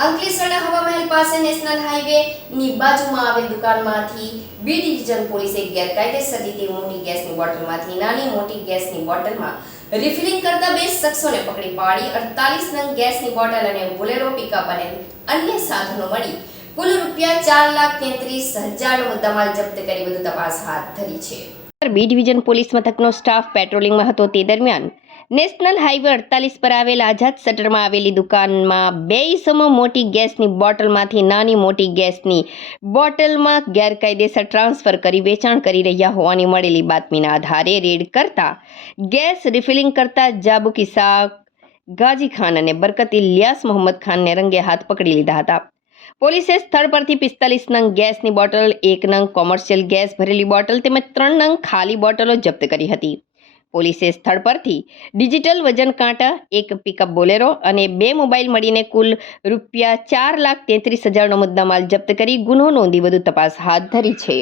અંકલેશ્વરના હવામહેલ પાસે નેશનલ હાઈવેની બાજુમાં આવેલ દુકાનમાંથી બી ડિવિઝન પોલીસે ગેરકાયદેસર રીતે મોટી ગેસની બોટલમાંથી નાની મોટી ગેસની બોટલમાં રિફિલિંગ કરતા બે શખ્સોને પકડી પાડી 48 નંગ ગેસની બોટલ અને બોલેરો પિકઅપ અને અન્ય સાધનો મળી કુલ ₹4,33,000નો મુદ્દામાલ જપ્ત કરી વધુ તપાસ હાથ ધરી છે. બી ડિવિઝન પોલીસ મથકનો સ્ટાફ પેટ્રોલિંગમાં હતો તે દરમિયાન નેશનલ હાઈવે 48 પર આવેલ આઝાદ શટરમાં આવેલી દુકાનમાં બે ઈસમો મોટી ગેસની બોટલમાંથી નાની મોટી ગેસની બોટલમાં ગેરકાયદેસર ટ્રાન્સફર કરી વેચાણ કરી રહ્યા હોવાની મળેલી બાતમીના આધારે રેડ કરતા ગેસ રિફિલિંગ કરતા જાબુકી શાહ ગાજી ખાન અને બરકત ઇલિયાસ મોહમ્મદ ખાનને રંગે હાથ પકડી લીધા હતા. પોલીસે સ્થળ પરથી 45 નંગ ગેસની બોટલ, 1 નંગ કોમર્શિયલ ગેસ ભરેલી બોટલ તેમજ 3 નંગ ખાલી બોટલો જપ્ત કરી હતી. પોલીસે સ્થળ પરથી ડિજિટલ વજન કાંટા, એક પિકઅપ બોલેરો અને 2 મોબાઈલ મળીને કુલ ₹4,33,000નો મુદ્દામાલ જપ્ત કરી ગુનો નોંધી વધુ તપાસ હાથ ધરી છે.